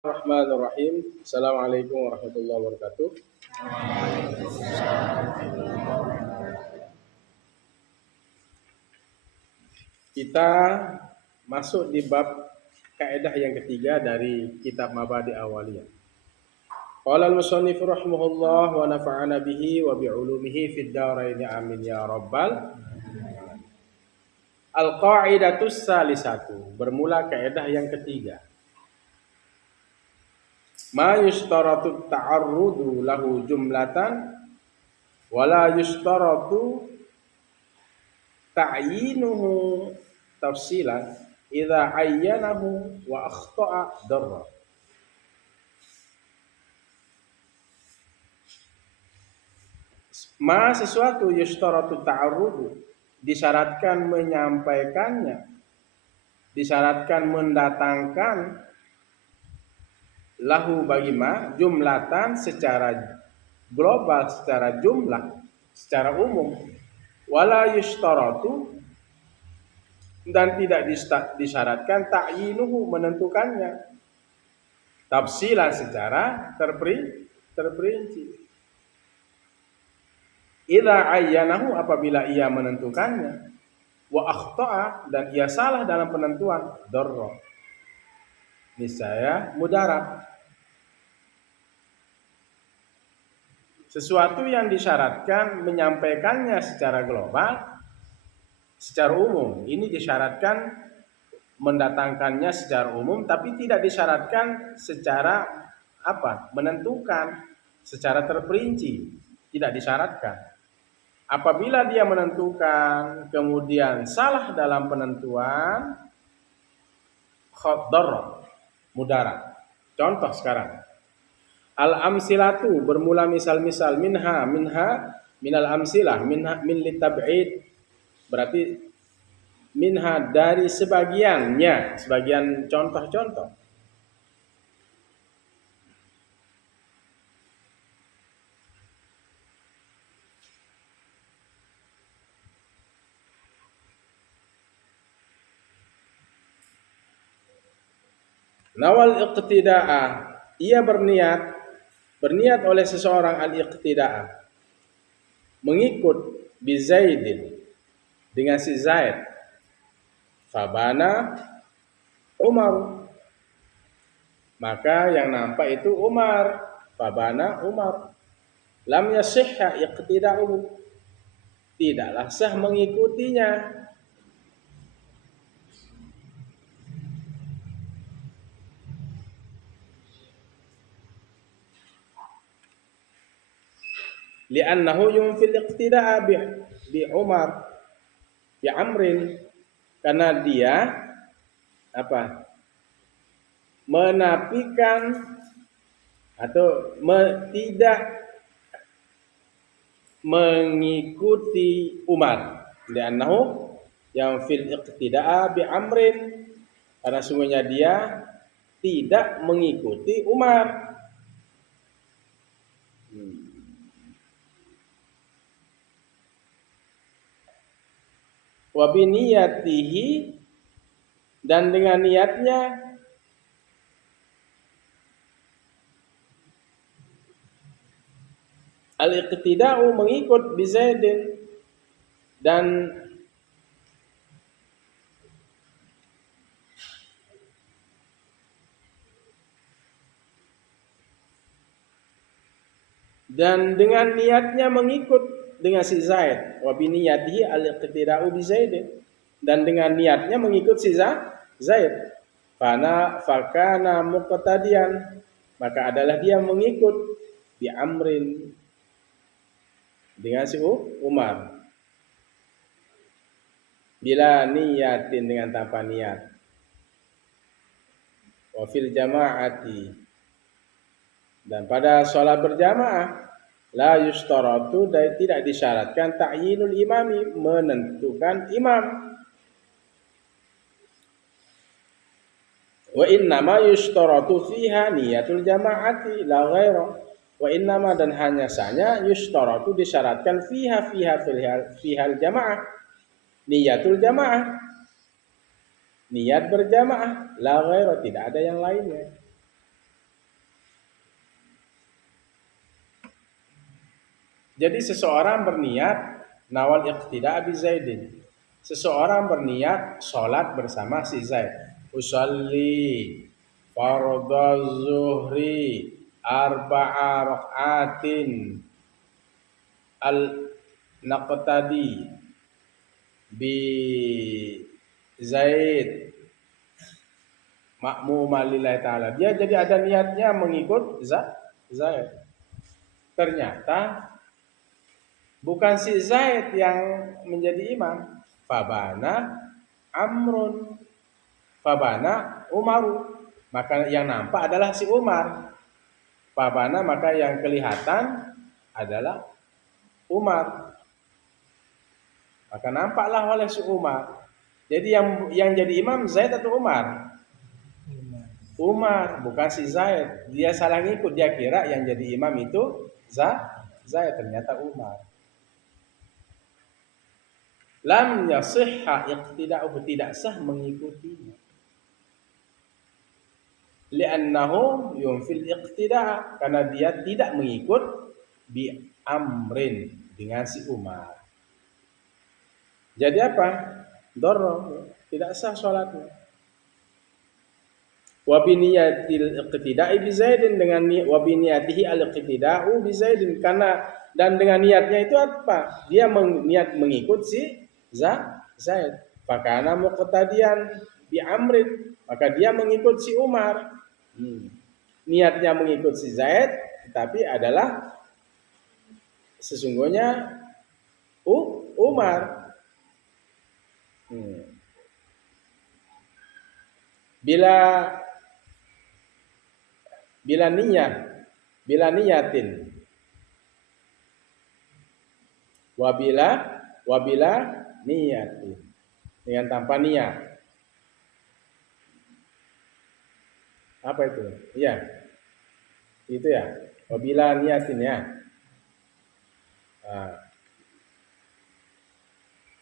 Bismillahirrahmanirrahim. Assalamualaikum warahmatullahi wabarakatuh. Kita masuk di bab kaidah yang ketiga dari kitab Mabadi Awaliyah. Qala al-musannif rahimahullah wa nafa'ana bihi wa bi'ulumihi fid dharain amin ya rabbal. Al-qa'idatus salisatu, bermula kaidah yang ketiga. Ma yushtaratu ta'arrudu lahu jumlatan wala yushtaratu ta'yinuhu tafsilan idza ayyanahu wa akhta'a darra. Ma sesuatu yushtaratu ta'arrudu, disyaratkan menyampaikannya, disyaratkan mendatangkan, lahu bagi ma, jumlatan secara global, secara jumlah, secara umum, wala yushtaratu, dan tidak disyaratkan ta'yinuhu, menentukannya, tafsilan secara terperinci. Idza ayyanahu, apabila ia menentukannya, wa akhta'a, dan ia salah dalam penentuan, darra, niscaya mudarat. Sesuatu yang disyaratkan menyampaikannya secara global, secara umum, ini disyaratkan mendatangkannya secara umum, tapi tidak disyaratkan secara menentukan secara terperinci, tidak disyaratkan. Apabila dia menentukan kemudian salah dalam penentuan, khadar, mudarat. Contoh sekarang, al-amsilatu, bermula misal-misal, minha minal amsilah, min litab'id, berarti minha, dari sebagiannya, sebagian contoh-contoh. Nawal iqtida'ah, ia berniat oleh seseorang al-iqtida'ah, mengikut bi Zaidin, dengan si Zaid. Fabana Umar, maka yang nampak itu Umar. Fabana Umar. Lam yasihha iqtida'uhu, tidaklah sah mengikutinya. Li'annahu yunfil iqtida'a bi Umar bi Amrin, karena dia menafikan atau tidak mengikuti Umar. Li'annahu yang fil iqtida'a bi Amrin, karena sungguhnya dia tidak mengikuti Umar. Wa biniyatihi, dan dengan niatnya, al-iqtida'u, mengikut bi Zaidin, dan dengan niatnya mengikut dengan si Zaid. Wa biniyatihi al-iqtida'u bi Zaidin, dan dengan niatnya mengikut si Zaid. Fakana muqtadiyan, maka adalah dia mengikut bi Amrin, dengan si Umar. Bila niyatin, dengan tanpa niat. Wa fil jama'ati, dan pada sholat berjamaah, la yustaratu, dan tidak disyaratkan ta'yinul imami, menentukan imam. Wa innama yustaratu fiha niyatul jama'ati la ghaira. Wa innama, dan hanya saja, yustaratu, disyaratkan fiha jama'ah, niyatul jama'ah, niat berjamaah, la ghaira, tidak ada yang lainnya. Jadi seseorang berniat nawal iqtida' bi Zaidin. Seseorang berniat sholat bersama si Zaid. Usalli fardhu zuhri arba'a raka'atin al naqtadi bi Zaid makmuma lillahi ta'ala. Dia jadi ada niatnya mengikut Zaid. Ternyata bukan si Zaid yang menjadi imam. Fabana Amrun, Fabana Umaru. Maka yang nampak adalah si Umar. Fabana, maka yang kelihatan adalah Umar. Maka nampaklah oleh si Umar. Jadi yang jadi imam Zaid atau Umar? Umar, bukan si Zaid. Dia salah ngikut, dia kira yang jadi imam itu Zaid, ternyata Umar. Lam yasihha iqtida'uhu, tidak sah mengikutinya. Li'annahu yunfil iqtida', karena dia tidak mengikut bi amrin, dengan si Umar. Jadi apa? Dorong, tidak sah sholatnya. Wa bi niyatil iqtida'i bi Zaidin, dengan wa bi niyatihi al-iqtida'u bi Zaidin, karena dan dengan niatnya itu apa? Dia niat mengikut si Zaid. Fakana muqtadiyan bi Amrin, maka dia mengikut si Umar. Niatnya mengikut si Zaid, tetapi adalah sesungguhnya Umar. Bila niyatin, wabila niyatin, dengan tanpa niat. Apa itu? Iya. Itu ya. Wabila niyatin ya.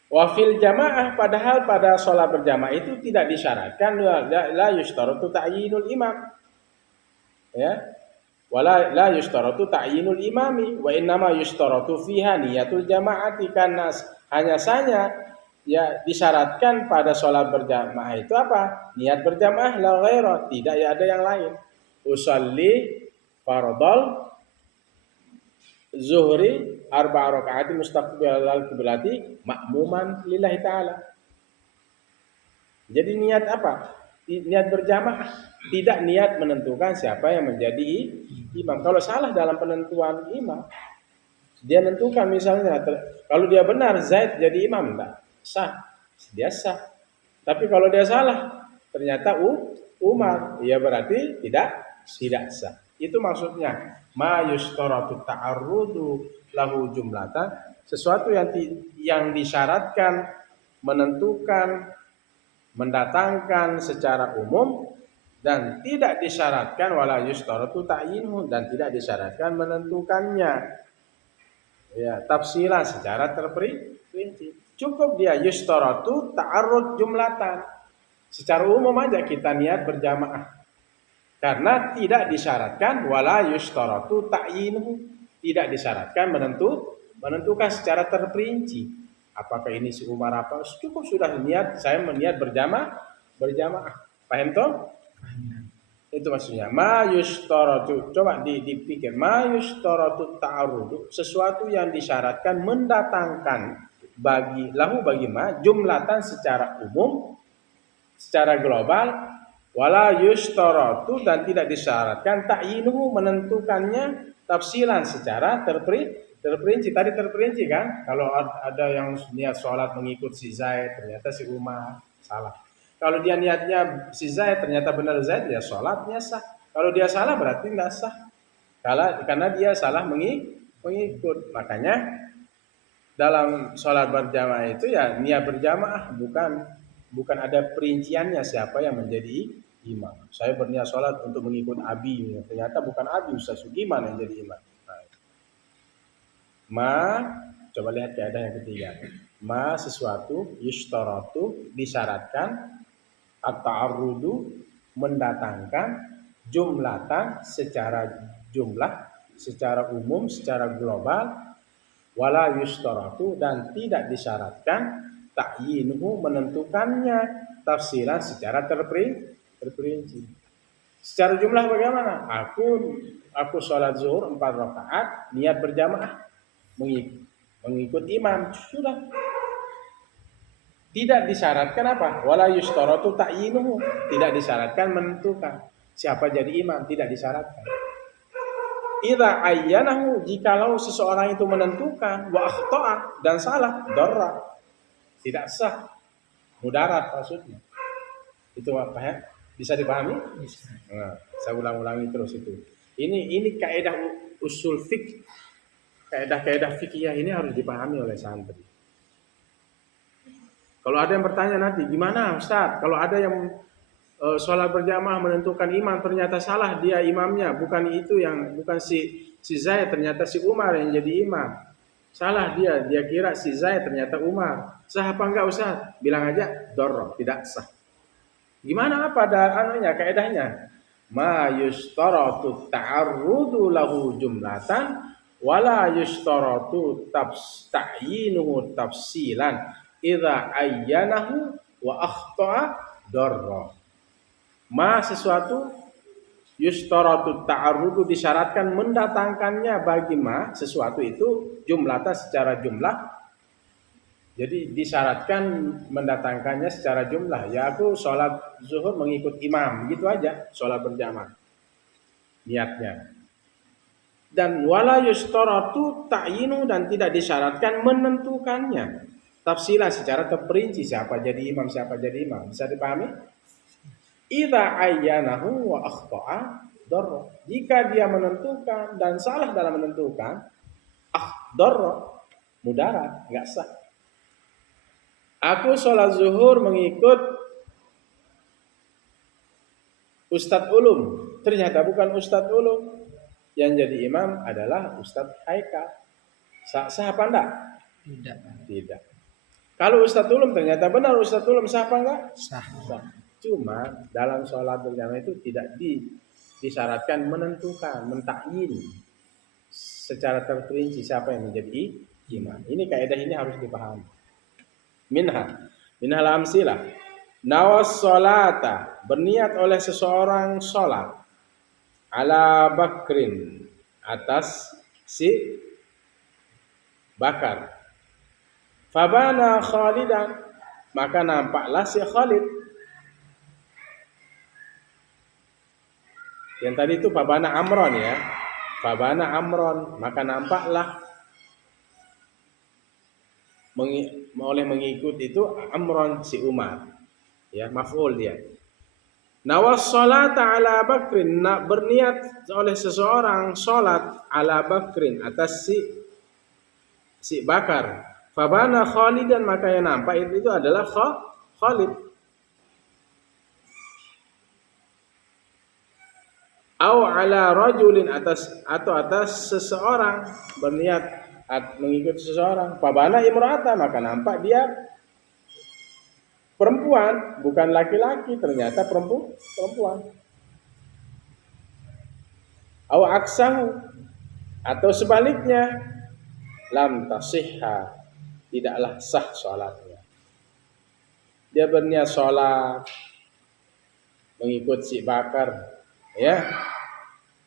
Wafil jamaah, padahal pada sholat berjamaah itu tidak disyaratkan la yushtaratu ta'yinul imam. Ya. Wala la yushtaratu ta'yinul imami wa innama yushtaratu fiha niyatul jama'ati, karena hanya saja ya disyaratkan pada sholat berjamaah itu apa? Niat berjamaah, la ghaira, tidak ya ada yang lain. Usalli fardal zuhri arba'a rakaat mustaqbilal qiblati makmuman lillahi ta'ala. Jadi niat apa? Niat berjamaah, tidak niat menentukan siapa yang menjadi imam. Kalau salah dalam penentuan imam, dia menentukan misalnya kalau dia benar Zaid jadi imam, enggak sah, dia sah. Tapi kalau dia salah, ternyata Umar, ya berarti tidak sah. Itu maksudnya ma yustaratu ta'arrudu lahu jumlatan, sesuatu yang disyaratkan menentukan, mendatangkan secara umum, dan tidak disyaratkan wala yustaratu ta'yinhu, dan tidak disyaratkan menentukannya. Ya, tafsilan secara terperinci. Cukup dia yustaratu ta'arrud jumlatan. Secara umum aja kita niat berjamaah. Karena tidak disyaratkan wala yustaratu ta'yinhu, tidak disyaratkan menentukan secara terperinci. Apakah ini si Umar apa? Cukup sudah niat, saya meniat berjamaah. Paham toh? Itu maksudnya. Ma yustaratu, coba dipikir. Ma yustaratu ta'arrudu, sesuatu yang disyaratkan mendatangkan bagi ma jumlatan secara umum, secara global, wala yustaratu, dan tidak disyaratkan ta'yinuhu, menentukannya tafsilan secara terperinci. Tadi terperinci kan? Kalau ada yang niat sholat mengikut si Zaid, ternyata si Umar, salah. Kalau dia niatnya si Zaid, ternyata benar Zaid, ya sholatnya sah. Kalau dia salah berarti nggak sah. Karena dia salah mengikut. Makanya dalam sholat berjamaah itu ya niat berjamaah, bukan ada perinciannya siapa yang menjadi imam. Saya berniat sholat untuk mengikut Abi, ternyata bukan Abi, Ustaz Sugiman yang jadi imam. Coba lihat kaidah yang ketiga. Sesuatu yushtaratu, disyaratkan, at-ta'arrudu, mendatangkan, jumlatan, secara jumlah, secara umum, secara global, wala yustaratu dan tidak disyaratkan ta'yinuhu menentukannya tafsilan secara terperinci. Secara jumlah bagaimana? Aku sholat zuhur 4 rakaat niat berjamaah mengikut imam, sudah. Tidak disyaratkan apa? Wala yustaratu ta'yinuhu, tidak disyaratkan menentukan siapa jadi imam, tidak disyaratkan. Idza ayyanahu, jikalau seseorang itu menentukan, wa akhta'a dan salah, darra, tidak sah, mudarat maksudnya. Itu apa ya? Bisa dipahami? Bisa. Nah, saya ulang-ulangi terus itu. Ini kaidah usul fikih. Kaidah-kaidah fikih ini harus dipahami oleh santri. Kalau ada yang bertanya nanti, gimana Ustaz? Kalau ada yang sholat berjamaah menentukan imam ternyata salah dia imamnya, bukan si Zaid, ternyata si Umar yang jadi imam. Salah dia kira si Zaid ternyata Umar. Sah apa enggak Ustaz? Bilang aja dorro, tidak sah. Gimana apa kaidahnya? Ma yustaratu ta'arrudu lahu jumlatan wala yustaratu ta'yinuhu tafsilan idza ayyanahu wa akhta'a darra. Ma sesuatu yustaratu ta'arrudu disyaratkan mendatangkannya bagi ma sesuatu itu jumlatan secara jumlah. Jadi disyaratkan mendatangkannya secara jumlah. Ya aku sholat zuhur mengikut imam, gitu aja. Sholat berjamaah niatnya. Dan wala yustaratu ta'yinu dan tidak disyaratkan menentukannya. Tafsilan secara terperinci siapa jadi imam, siapa jadi imam. Bisa dipahami? Idza ayyanahu wa akhta'a darra. Jika dia menentukan dan salah dalam menentukan, darra, mudarat, enggak sah. Aku sholat zuhur mengikut Ustadz Ulum. Ternyata bukan Ustadz Ulum. Yang jadi imam adalah Ustadz Haikal. Sah apa enggak? Tidak. Kalau Ustadz Ulum ternyata benar Ustadz Ulum, sah apa enggak? Sah. Cuma dalam sholat berjamaah itu tidak disyaratkan menentukan, mentakyin secara terperinci siapa yang menjadi imam. Ini kaidah ini harus dipahami. Minhal amsilah. Nawas sholata, berniat oleh seseorang sholat ala Bakrin, atas si Bakar. Fabana Khalidan, maka nampaklah si Khalid. Yang tadi itu Fabana Amron ya. Fabana Amron, maka nampaklah oleh mengikut itu Amron si Umar. Ya, maf'ul dia. Nawas sholata ala Bakrin, berniat oleh seseorang sholat ala Bakrin, atas si Bakar. Fabana Khalidan, maka yang nampak itu adalah Khalid. Au ala rajulin, atas seseorang, berniat mengikuti seseorang. Fabana imra'ata, maka nampak dia perempuan, bukan laki-laki, ternyata perempuan. Au aksahu, atau sebaliknya, lam tasihha, tidaklah sah sholatnya. Dia berniat sholat mengikut si Bakar, ya.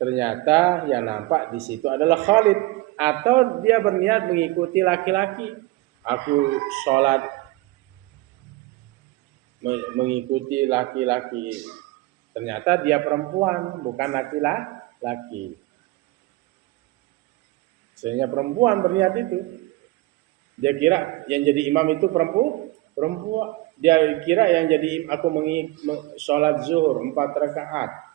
Ternyata yang nampak di situ adalah Khalid, atau dia berniat mengikuti laki-laki. Aku sholat mengikuti laki-laki, ternyata dia perempuan, bukan laki-laki. Sehingga perempuan berniat itu, dia kira yang jadi imam itu perempuan. Dia kira yang jadi aku sholat zuhur 4 rakaat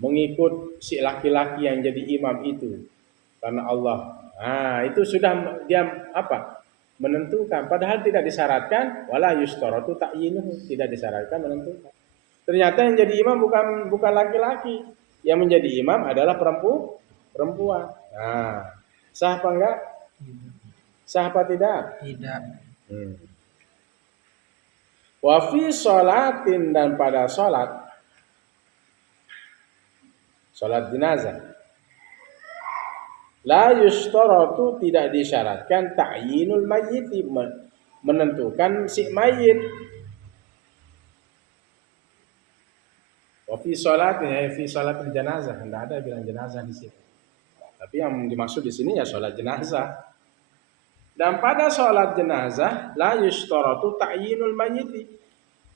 mengikut si laki-laki yang jadi imam itu karena Allah. Nah, itu sudah dia menentukan, padahal tidak disyaratkan, wala yustaratu ta'yinuhu, tidak disyaratkan menentukan. Ternyata yang jadi imam bukan laki-laki, yang menjadi imam adalah perempuan. Nah, sah apa enggak? Sah apa tidak? Tidak. Wa fi sholatin, dan pada sholat jenazah. La yustaratu tidak disyaratkan ta'yinul mayyiti menentukan si mayit. Wa fi salatnya fi salatil jenazah, enggak ada bilang jenazah di sini. Tapi yang dimaksud di sini ya salat jenazah. Dan pada salat jenazah la yustaratu ta'yinul mayyiti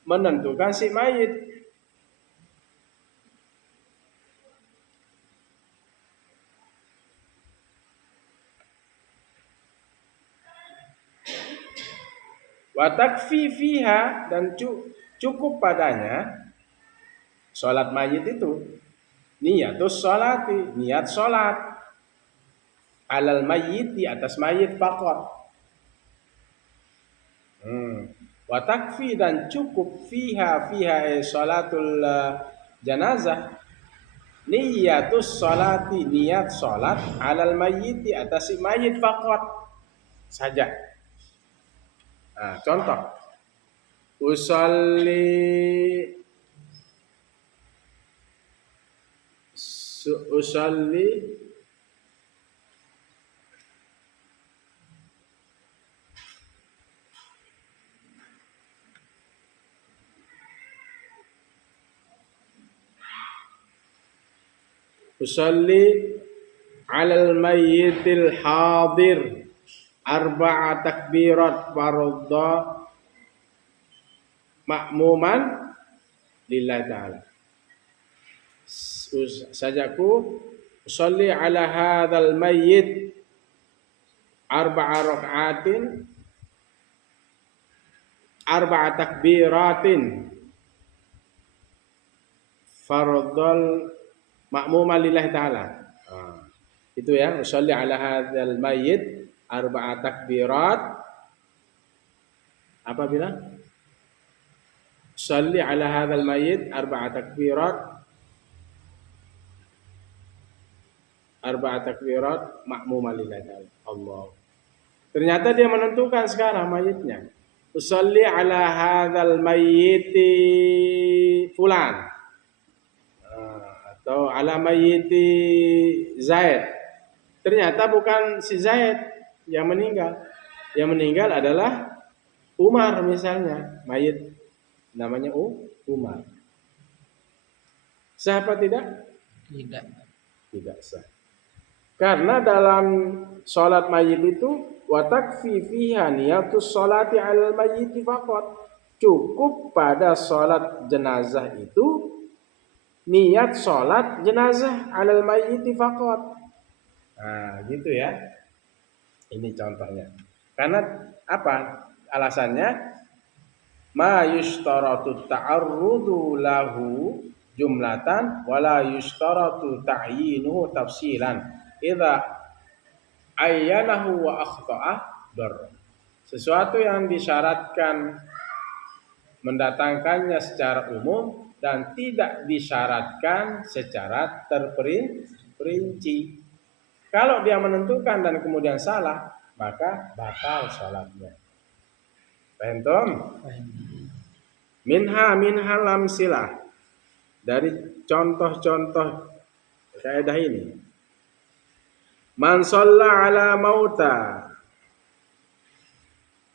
menentukan si mayit. Wa takfi fiha dan cukup padanya salat mayit itu niatus sholati, niat salat alal mayyit di atas mayit faqat. Wa takfi dan cukup fiha salatul janazah niatus sholati, niat salat alal mayyit di atas si mayit faqat saja. Nah, contoh usolli usolli usolli alal mayyitil hadir arba'a takbirat fardha ma'muman lillahi ta'ala. Sajaku usolli ala hadzal mayyit arba'a raka'atin arba'a takbiratin fardhal ma'muman lillahi ta'ala. Itu ya, usolli ala hadzal mayyit arba'a takbirat. Apa bilang? Usolli ala hadzal mayyit arba'a takbirat ma'muman lillahi ta'ala. Allah. Ternyata dia menentukan sekarang mayitnya. Usolli ala hadzal mayyiti fulan. Atau ala mayyiti Zaid. Ternyata bukan si Zaid yang meninggal. Yang meninggal adalah Umar misalnya, mayit namanya Umar. Sah apa tidak? Tidak. Tidak sah. Karena dalam sholat mayit itu wa takfi fiha niyatus sholati 'alal mayyiti faqat. Cukup pada sholat jenazah itu niat sholat jenazah 'alal mayyiti faqat. Nah, gitu ya. Ini contohnya. Karena apa? Alasannya ma yushtaratu ta'arrudu lahu jumlatan wala yushtaratu ta'yinuhu tafsilan idza ayyanahu wa akhta'a dar. Sesuatu yang disyaratkan mendatangkannya secara umum dan tidak disyaratkan secara terperinci. Kalau dia menentukan dan kemudian salah, maka batal sholatnya. Paham tom? Minha lamsilah. Dari contoh-contoh kaidah ini. Man shalla ala mauta.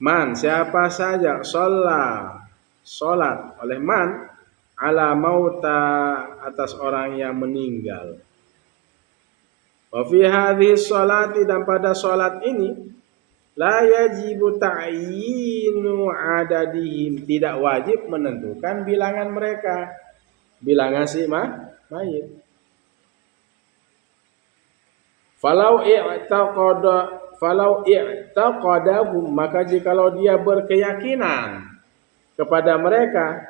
Man siapa saja sholat oleh man ala mauta atas orang yang meninggal. Wa fi hadhihi sholati dan pada sholat ini la yajibu ta'yinu adadihim, tidak wajib menentukan bilangan mereka, bilangan si mayit. Falau i'taqadahum, maka jikalau dia berkeyakinan kepada mereka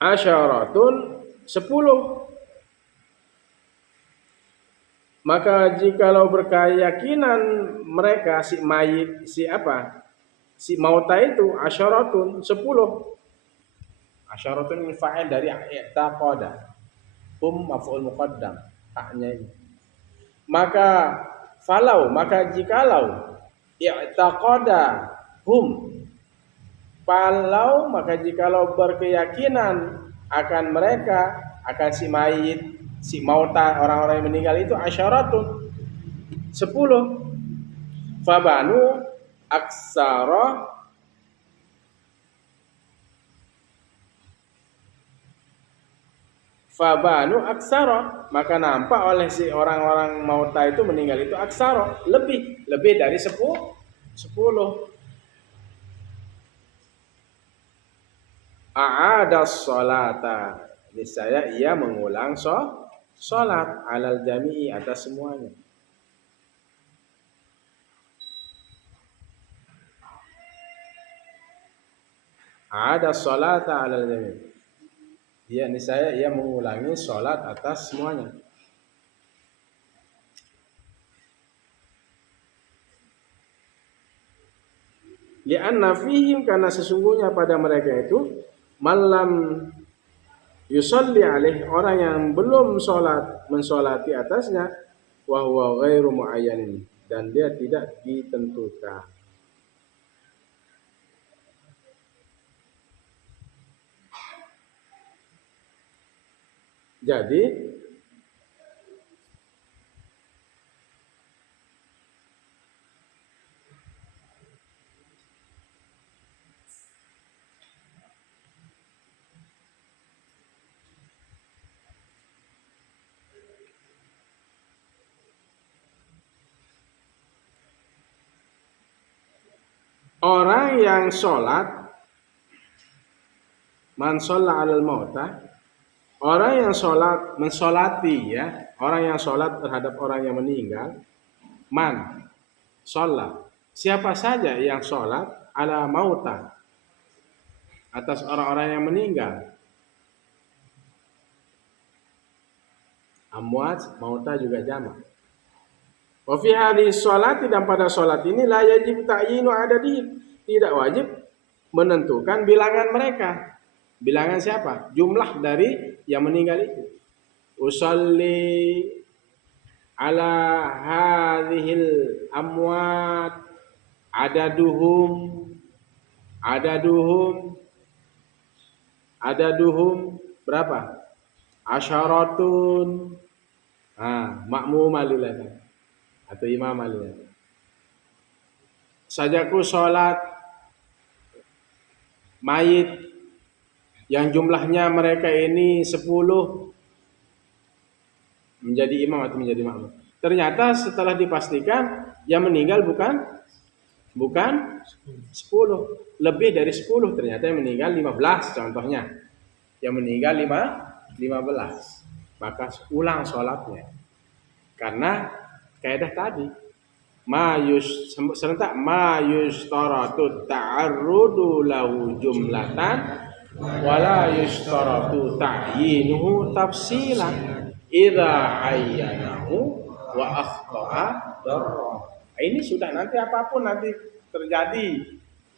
asyaratun 10, maka jikalau berkeyakinan mereka si mayit si mauta itu asyaratun 10. Asyaratun min fa'il dari i'taqada. Maf'ul muqaddam, haknya ini. Maka jikalau i'taqada maka jikalau berkeyakinan akan mereka, akan si mayit si mauta, orang-orang yang meninggal itu asyaratun 10. Fabanu aksara Fabanu aksara, maka nampak oleh si orang-orang mauta itu meninggal itu aksara, lebih dari 10. A'adas sholata, niscaya ia mengulang sholat alal jami'i, atas semuanya. A'adas sholata alal jami'i, ia niscaya ia mengulangi sholat atas semuanya. Li'anna fihim, karena sesungguhnya pada mereka itu malam yusalli alaih, orang yang belum mensolati atasnya, wa huwa ghairu muayyanin, dan dia tidak ditentukan. Jadi orang yang sholat, man sholla alal mauta, orang yang sholat, mensolati ya, orang yang sholat terhadap orang yang meninggal, man sholat, siapa saja yang sholat ala mauta, atas orang-orang yang meninggal. Amwat, mauta juga jamak. Wa fi hadhihi sholati, dan pada sholat ini la yajib ta'yinu adadihim, tidak wajib menentukan bilangan mereka. Bilangan siapa? Jumlah dari yang meninggal itu. Usalli ala hadhil amwat adaduhum berapa? Asyaratun. Makmumah lillahi atau imamah lillahi. Sajaku sholat mayit yang jumlahnya mereka ini 10 menjadi imam atau menjadi makmum. Ternyata setelah dipastikan yang meninggal bukan 10, lebih dari 10, ternyata yang meninggal 15 contohnya. Yang meninggal 15. Maka ulang sholatnya. Karena kaidah tadi serentak yustaratu ta'arrudu lahu jumlatan wala yustaratu ta'yinuhu tafsilan idza ayyanahu wa akhta'a darra. Ini sudah, nanti apapun nanti terjadi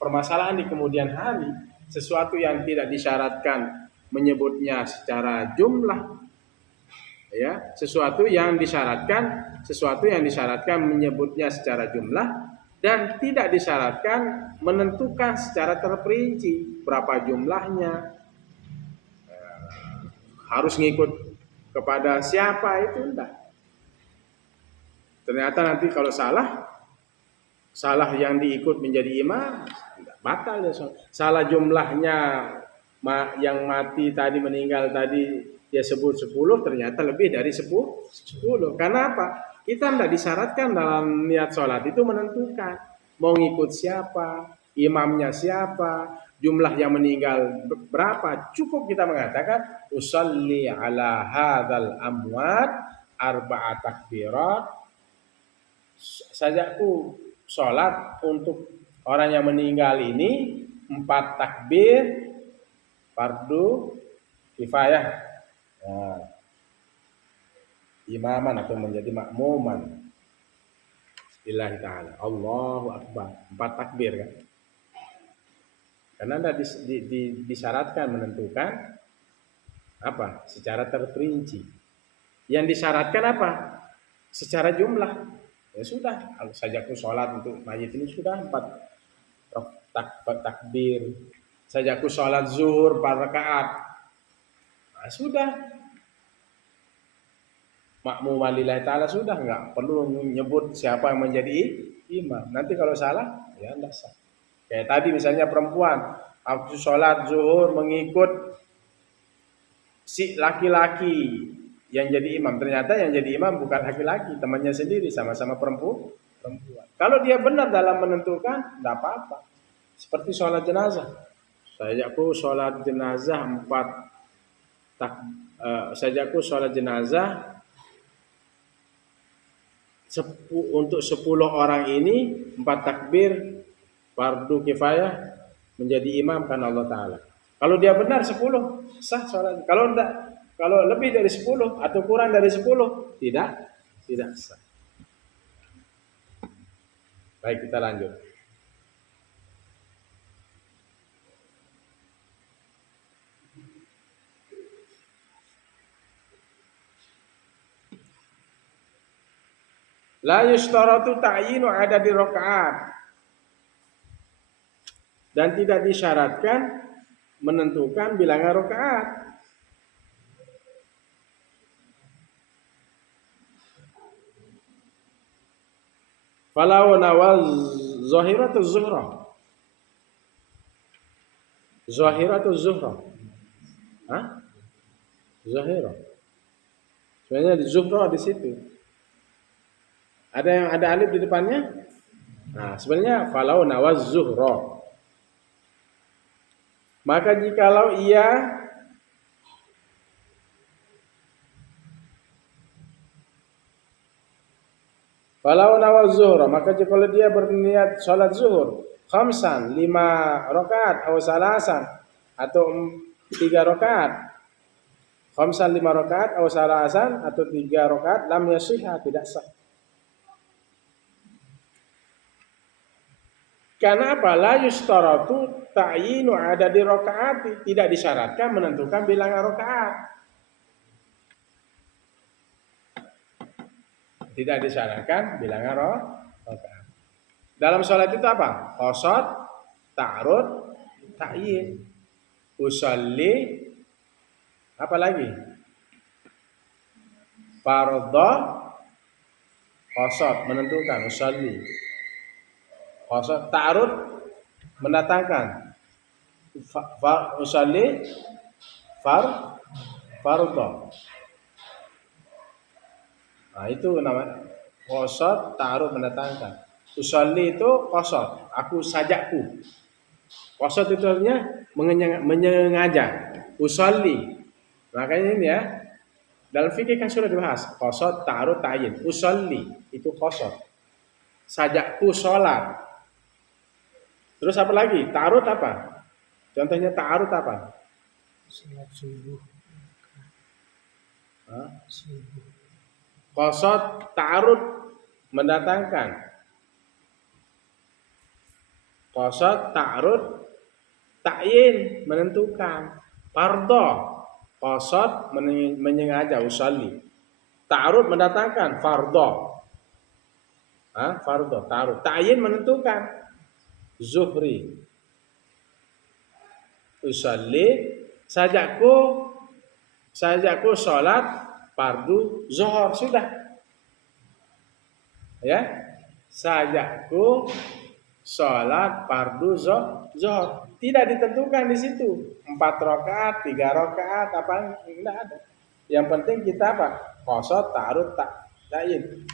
permasalahan di kemudian hari, sesuatu yang tidak disyaratkan menyebutnya secara jumlah, ya, sesuatu yang disyaratkan menyebutnya secara jumlah, dan tidak disyaratkan menentukan secara terperinci berapa jumlahnya, harus ngikut kepada siapa, itu enggak. Ternyata nanti kalau salah yang diikut menjadi imam, batal ya. Salah jumlahnya yang mati tadi, meninggal tadi, dia sebut 10, ternyata lebih dari 10. Karena apa? Kita tidak disyaratkan dalam niat sholat itu menentukan mau ngikut siapa, imamnya siapa, jumlah yang meninggal berapa. Cukup kita mengatakan usalli ala hadzal amwat arba'at takbirat, sajaku sholat untuk orang yang meninggal ini 4 takbir fardu kifayah, imaman atau menjadi makmuman lillahi ta'ala. Allahu akbar, 4 takbir kan. Karena Anda disyaratkan menentukan apa? Secara terperinci. Yang disyaratkan apa? Secara jumlah. Ya sudah, kalau sajaku sholat untuk mayit ini sudah 4 takbir. Sajaku sholat zuhur 4 rakaat. Sudah. makmum lillahi ta'ala, sudah nggak perlu menyebut siapa yang menjadi imam. Nanti kalau salah ya enggak sah. Kayak tadi misalnya perempuan aku sholat zuhur mengikut si laki-laki yang jadi imam, ternyata yang jadi imam bukan laki-laki, temannya sendiri, sama-sama perempuan. Kalau dia benar dalam menentukan, tidak apa-apa. Seperti sholat jenazah. Sajaku sholat jenazah sajaku sholat jenazah untuk 10 orang ini 4 takbir fardu kifayah menjadi imam kan Allah Ta'ala. Kalau dia benar 10 sah sholat. Kalau enggak, kalau lebih dari 10 atau kurang dari 10 tidak sah. Baik, kita lanjut. La yustaratu ta'yinu adadi rakaat, dan tidak disyaratkan menentukan bilangan rakaat. Falau nawal zahiratu zuhra. Zahiratu zuhra. Hah? Zahira. Sebenarnya di zuhra di situ. Ada yang ada alif di depannya? Nah, sebenarnya falau nawaz zuhra. Maka jikalau ia falau nawaz zuhra, maka jikalau dia berniat salat zuhur khamsan 5 rakaat atau salasan atau 3 rakaat. Khamsan 5 rakaat atau salasan atau 3 rakaat lam yasihha, tidak sah. Karena apa? La yustaratu ta'yinu adadi rakaat, tidak disyaratkan menentukan bilangan rakaat. Tidak disyaratkan bilangan rakaat. Dalam sholat itu apa? Qasad, ta'arud, ta'yin. Usalli, apa lagi? Fardhu, qasad, menentukan. Usalli. Qasad, ta'arud, mendatangkan. Usalli, fardhu. Nah, itu namanya qasad, ta'arud, mendatangkan. Usalli itu qasad, aku sajakku. Qasad itu artinya menyengaja. Usalli. Makanya ini ya, dalam fikih kan sudah dibahas qasad, ta'arud, ta'yin. Usalli itu qasad. Sajakku sholat. Terus apa lagi? Ta'arud apa? Contohnya ta'arud apa? Salat subuh. Qasad, ta'arud, mendatangkan. Qasad, ta'arud, ta'yin, menentukan. Fardhu, qasad, menyengaja, usalli. Ta'arud, mendatangkan. Fardhu. Fardhu, ta'arud. Ta'yin, menentukan. Zuhri. Usalli, sajakku sholat fardu zuhur, sudah. Ya. Sajakku sholat fardu zuhur. Tidak ditentukan di situ 4 rakaat, 3 rakaat, apa, enggak ada. Yang penting kita apa? Qasad, ta'arud, ta'yin.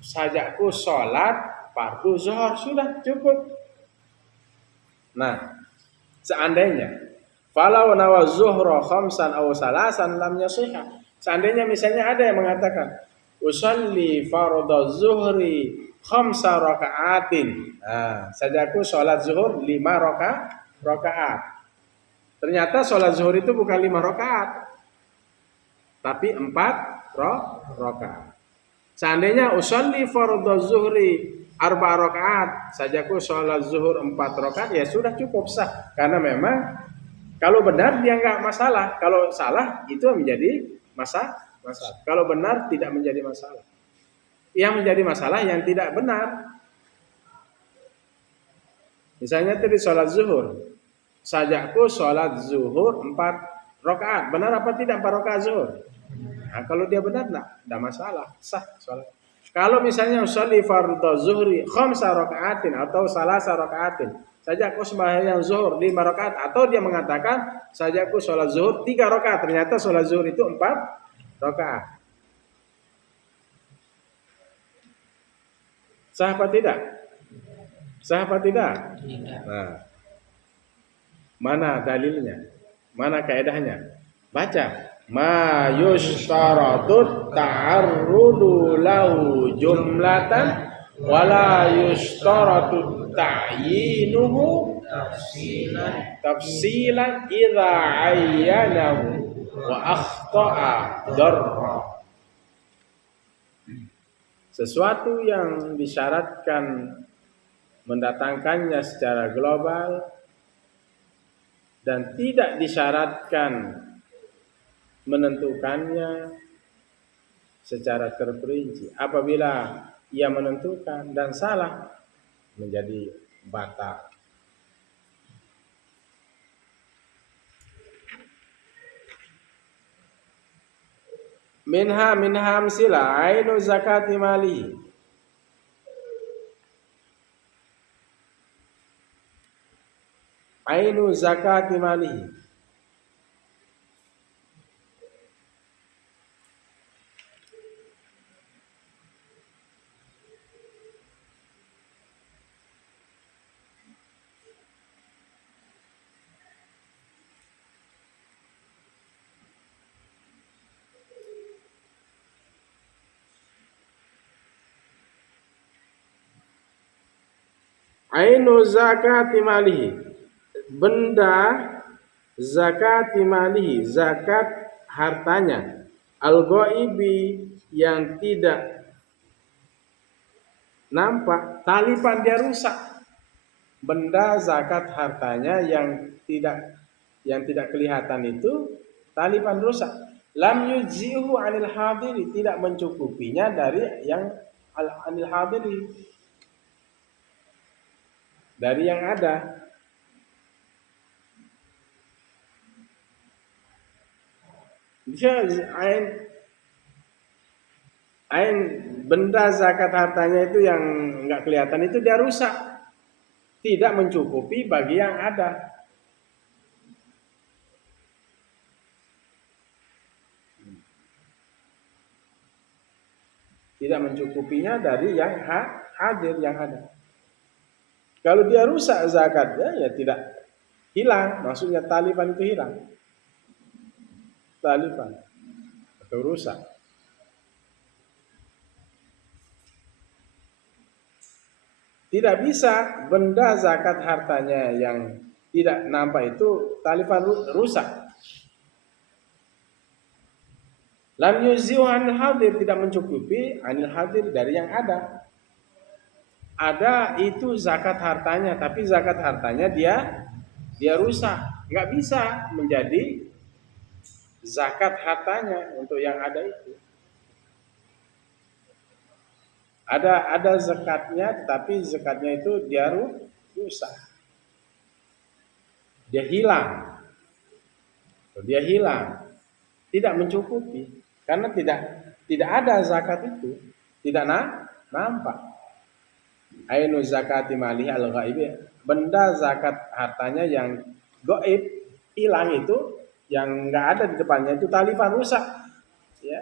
Sajakku sholat fardu zuhur, sudah cukup. Nah, seandainya falau nawa zuhra khamsan aw salasan lam yasihha. Seandainya misalnya ada yang mengatakan usalli fardhu zuhri khamsa rakaatin. Nah, sajaku sholat zuhur 5 rakaat. Ternyata sholat zuhur itu bukan 5 rakaat, tapi 4 rakaat. Seandainya usalli fardhu zuhri 4 rakaat, sajaku sholat zuhur 4 rakaat, ya sudah cukup sah. Karena memang kalau benar dia enggak masalah, kalau salah itu menjadi masalah. Kalau benar tidak menjadi masalah. Yang menjadi masalah yang tidak benar. Misalnya tadi sholat zuhur, sajaku sholat zuhur 4 rakaat. Benar apa tidak 4 rakaat zuhur? Nah, kalau dia benar enggak masalah, sah salat. Kalau misalnya usolli fardhu zuhri khamsa rakaatin atau salasa rakaatin, saja aku sembahyang zuhur 5 rakaat, atau dia mengatakan saja aku sholat zuhur 3 rakaat, ternyata sholat zuhur itu 4 rakaat. Sah apa tidak? Sah apa tidak? Tidak. Nah, mana dalilnya? Mana kaedahnya? Baca. Ma yushtaratut ta'arrudu lahu jumlatan wala yushtaratut ta'yinuhu tafsilan idza ayyanahu wa akhta'a darra. Sesuatu yang disyaratkan mendatangkannya secara global dan tidak disyaratkan menentukannya secara terperinci. Apabila ia menentukan dan salah, menjadi batal. Minha amsila ainu zakati mali. Ainu zakati mali. Ainu zakati malihi, benda zakati malihi, zakat hartanya, al-ghaibi yang tidak nampak, talipan dia rusak. Benda zakat hartanya yang tidak kelihatan itu talipan rusak. Lam yujzihu anil hadiri, tidak mencukupinya dari yang anil hadiri, dari yang ada. Dia ain benda zakat hartanya itu yang enggak kelihatan itu dia rusak, tidak mencukupi bagi yang ada. Tidak mencukupinya dari yang hadir, yang ada. Kalau dia rusak zakatnya, ya tidak hilang, maksudnya talipan itu hilang. Talipan atau rusak. Tidak bisa benda zakat hartanya yang tidak nampak itu talipan rusak. Lam yuziu anil hadir, tidak mencukupi anil hadir dari yang ada. Ada itu zakat hartanya, tapi zakat hartanya dia rusak, nggak bisa menjadi zakat hartanya untuk yang ada itu. Ada zakatnya, tapi zakatnya itu dia rusak, dia hilang, tidak mencukupi karena tidak ada zakat itu, tidak nampak. Ainu zakati malih al-ghaibi, benda zakat hartanya yang gaib, hilang itu, yang enggak ada di depannya itu talipan rusak, ya.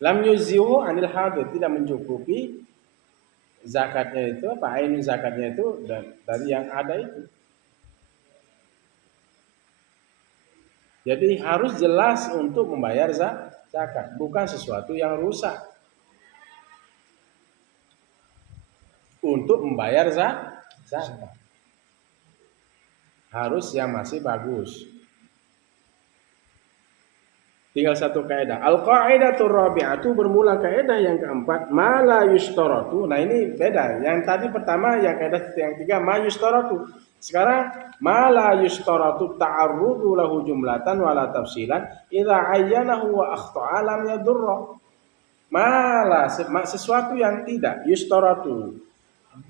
Lam yuzihu anil hadir, tidak mencukupi zakatnya itu, apa ainu zakatnya itu dari yang ada itu. Jadi harus jelas untuk membayar zakat, bukan sesuatu yang rusak. Untuk membayar zakat harus yang masih bagus. Tinggal satu kaidah. Al-qaidatu rabi'atu, bermula kaidah yang keempat, ma la yushtaratu. Nah, ini beda. Yang tadi pertama, yang kaidah yang tiga ma yushtaratu. Sekarang ma la yushtaratu ta'arrudu lahu jumlatan wala tafsilan idza ayyanahu wa akhta'a lam yadurra. Ma la, sesuatu yang tidak yushtaratu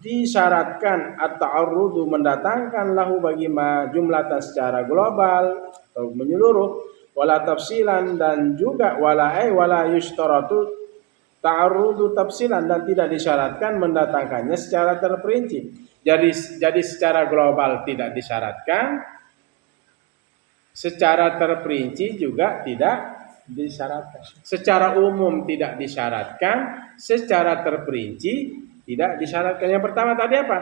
disyaratkan at-ta'arrudu mendatangkan lahu bagi jumlatan secara global atau menyeluruh, wala tafsilan dan juga wala yushtaratu ta'arrudu tafsilan dan tidak disyaratkan mendatangkannya secara terperinci. Jadi secara global tidak disyaratkan, secara terperinci juga tidak disyaratkan. Secara umum tidak disyaratkan, secara terperinci tidak disyaratkan. Yang pertama tadi apa?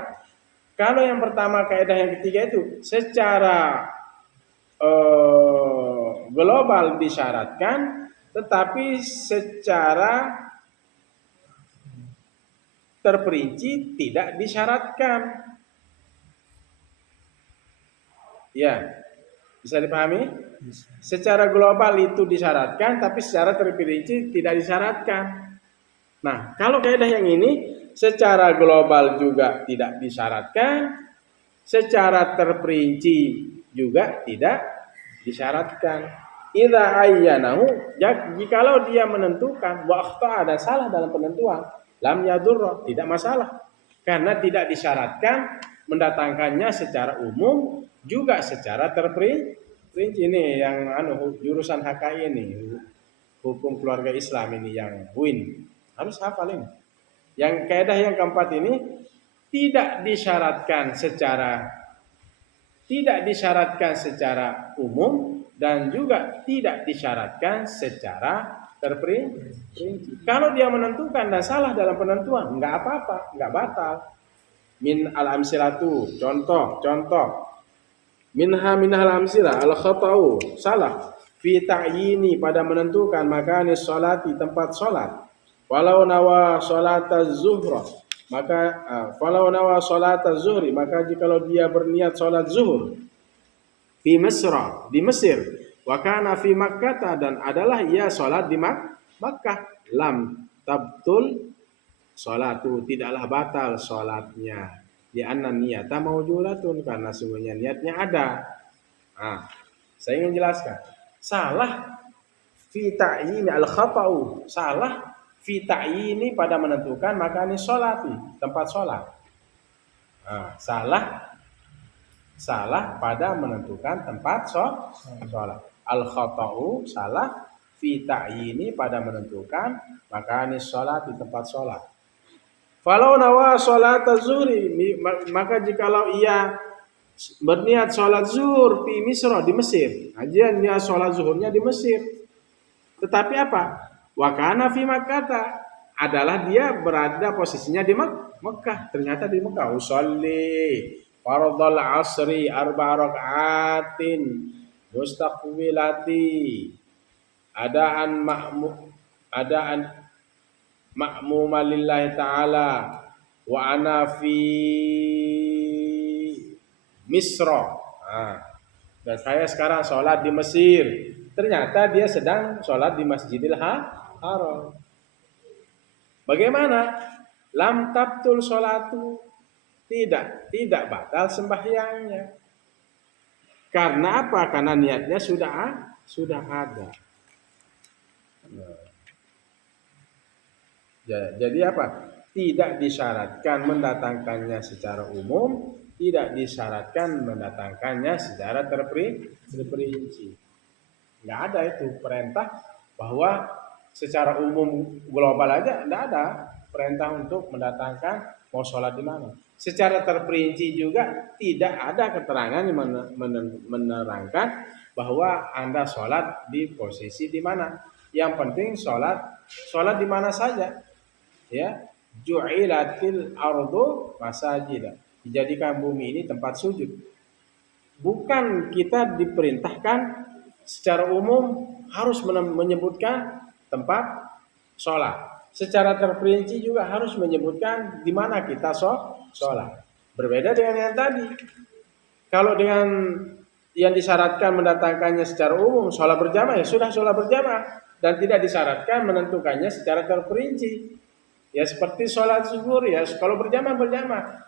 Kalau yang pertama kaidah yang ketiga itu secara global disyaratkan, tetapi secara terperinci tidak disyaratkan. Ya, bisa dipahami? Secara global itu disyaratkan, tapi secara terperinci tidak disyaratkan. Nah, kalau kaidah yang ini secara global juga tidak disyaratkan, secara terperinci juga tidak disyaratkan. Idza ayyanahu, jikalau dia menentukan wa akhta ada salah dalam penentuan, lam yadurra, tidak masalah. Karena tidak disyaratkan mendatangkannya secara umum juga secara terperinci. Ini yang jurusan HKI ini, hukum keluarga Islam ini yang win. Harus hafal ini. Yang kaidah yang keempat ini tidak disyaratkan secara umum dan juga tidak disyaratkan secara terperinci. Kalau dia menentukan dan salah dalam penentuan, enggak apa-apa, enggak batal. Min al-amsilatu, contoh. Minal amsilah al-khata'u, salah fi ta'yini pada menentukan makani sholati, tempat sholat. Walau nawa sholataz zuhra, maka walau nawa sholataz zuhri, maka jikalau dia berniat sholat zuhur fi Mesra, di Mesir, wa kana fi Makkah, dan adalah ia sholat di Makkah, lam tabtul sholatu, tidaklah batal sholatnya. Di anna niyata maujudatun, karena sungguhnya niatnya ada. Saya ingin jelaskan. Salah fi ta'yini al-khata'u, salah fi ta'yini pada menentukan makani sholati, tempat sholat. Salah pada menentukan tempat sholat. Al-khata'u, salah fi ta'yini pada menentukan makani sholati, tempat sholat. Falau nawa sholat zuhri, maka jikalau ia berniat sholat zuhur di Misra, di Mesir, dia sholat zuhurnya di Mesir. Tetapi apa? Wa kana fi Makkah, adalah dia berada posisinya di Mekah. Ternyata di Mekah. Usolli fardhal asri 4 rakaatin mustaqbilati, adaan ma'muma lillahi ta'ala wa ana fi Misra. Dan saya sekarang sholat di Mesir. Ternyata dia sedang sholat di Masjidil Haram. Bagaimana? Lam tabtul sholatu, tidak batal sembahyangnya. Karena apa? Karena niatnya sudah ada. Jadi apa? Tidak disyaratkan mendatangkannya secara umum, tidak disyaratkan mendatangkannya secara terperinci. Nggak ada itu perintah bahwa secara umum global aja nggak ada perintah untuk mendatangkan mau sholat di mana. Secara terperinci juga tidak ada keterangan yang menerangkan bahwa Anda sholat di posisi di mana. Yang penting sholat di mana saja. Ya, ju'ilatil ardu masajida, dijadikan bumi ini tempat sujud. Bukan kita diperintahkan secara umum harus menyebutkan tempat sholat. Secara terperinci juga harus menyebutkan di mana kita sholat. Berbeda dengan yang tadi. Kalau dengan yang disyaratkan mendatangkannya secara umum sholat berjamaah, ya sudah sholat berjamaah, dan tidak disyaratkan menentukannya secara terperinci. Ya seperti sholat zuhur, ya kalau berjamaah,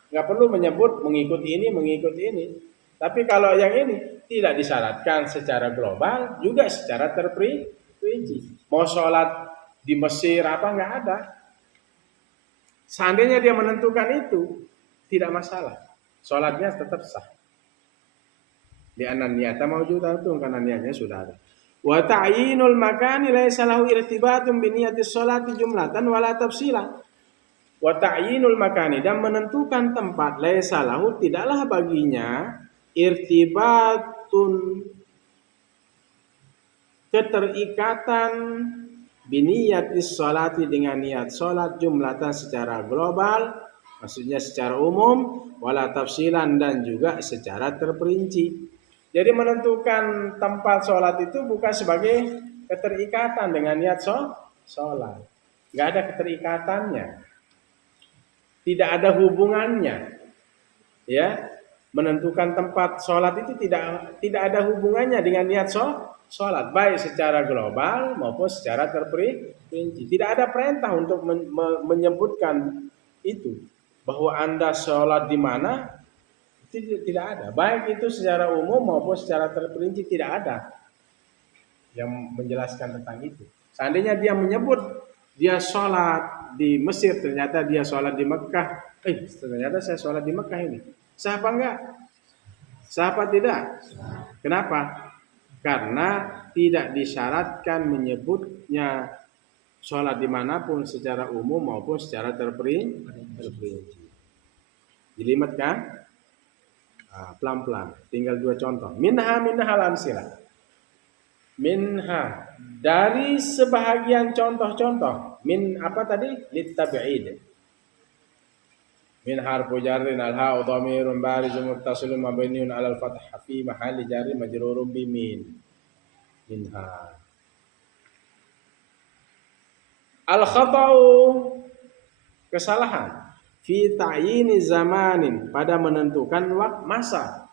nggak perlu menyebut mengikuti ini. Tapi kalau yang ini tidak disyaratkan secara global, juga secara terperinci. Mau sholat di Mesir apa nggak ada. Seandainya dia menentukan itu, tidak masalah. Sholatnya tetap sah. Li'anna niyata mawjudatun, karena niatnya sudah ada. Wa ta'yinul makani laisa lahu irtibatun bi niyatis sholati jumlatan wala tafsilan. Wa ta'yinul makani, dan menentukan tempat, laisa lahu, tidaklah baginya irtibatun, keterikatan, biniyatis sholati, dengan niat sholat, jumlatan secara global, maksudnya secara umum, wala tafsilan, dan juga secara terperinci. Jadi menentukan tempat sholat itu bukan sebagai keterikatan dengan niat sholat. Nggak ada keterikatannya. Tidak ada hubungannya. Ya, menentukan tempat sholat itu tidak ada hubungannya dengan niat sholat, baik secara global maupun secara terperinci. Tidak ada perintah untuk menyebutkan itu, bahwa Anda sholat di mana. Tidak ada, baik itu secara umum maupun secara terperinci, tidak ada yang menjelaskan tentang itu. Seandainya dia menyebut dia sholat di Mesir, ternyata dia sholat di Mekah, ternyata saya sholat di Mekah ini, sah apa enggak? Sah apa tidak? Kenapa? Karena tidak disyaratkan menyebutnya sholat dimanapun secara umum maupun secara terperinci. Jelimet kan? Pelan-pelan, tinggal 2 contoh. Minha lamsilah. Minha, dari sebahagian contoh-contoh. Min apa tadi? Littabi'id. Min harfu jarrin al-ha'u dhamirun barizun muttasilun mabniun 'alal fath fi mahalli jarrin majrurun bi min. Minha. Al-khata'u, kesalahan. Fi ta'yini zamanin, pada menentukan masa.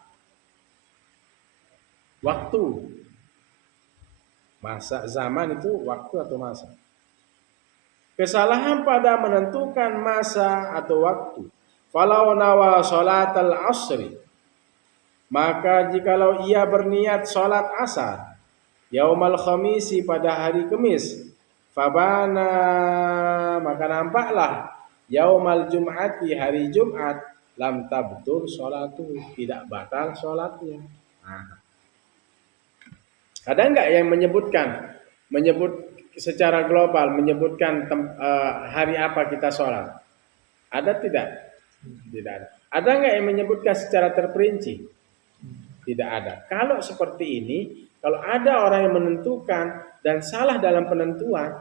Waktu. Masa, zaman itu waktu atau masa. Kesalahan pada menentukan masa atau waktu. Falau nawa sholatal asri, maka jikalau ia berniat sholat asar, yaumal khamisi, pada hari Kamis, fabana, maka nampaklah, yaumal jum'ati, hari Jumat, lam tabtur sholatu, tidak batal sholatnya. Ada enggak yang menyebut secara global, menyebutkan hari apa kita sholat? Ada tidak? Tidak ada. Ada enggak yang menyebutkan secara terperinci? Tidak ada. Kalau seperti ini, kalau ada orang yang menentukan dan salah dalam penentuan,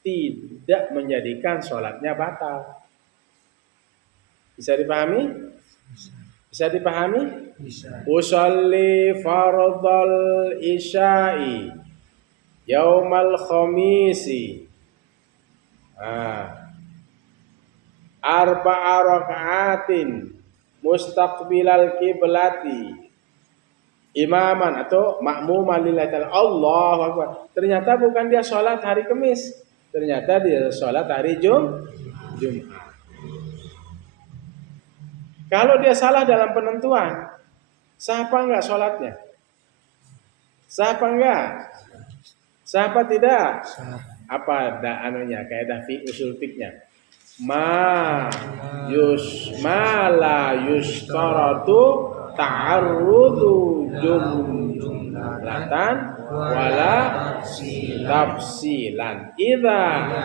tidak menjadikan sholatnya batal. Bisa dipahami? Bisa dipahami? Bisa. Usolli fardal isya'i yaumal khamisi arba'a raka'atin mustaqbilal kiblati imaman atau makmuman lillahi ta'ala. Allahu akbar. Ternyata bukan dia sholat hari Kamis, ternyata dia sholat hari Jumat. Kalau dia salah dalam penentuan, sah apa enggak sholatnya? Sah apa enggak? Sah apa tidak? Apa anunya, kaidah usul fiknya? Ma la yustaratu ta'arrudu jumlatan wala tafsilan. Idza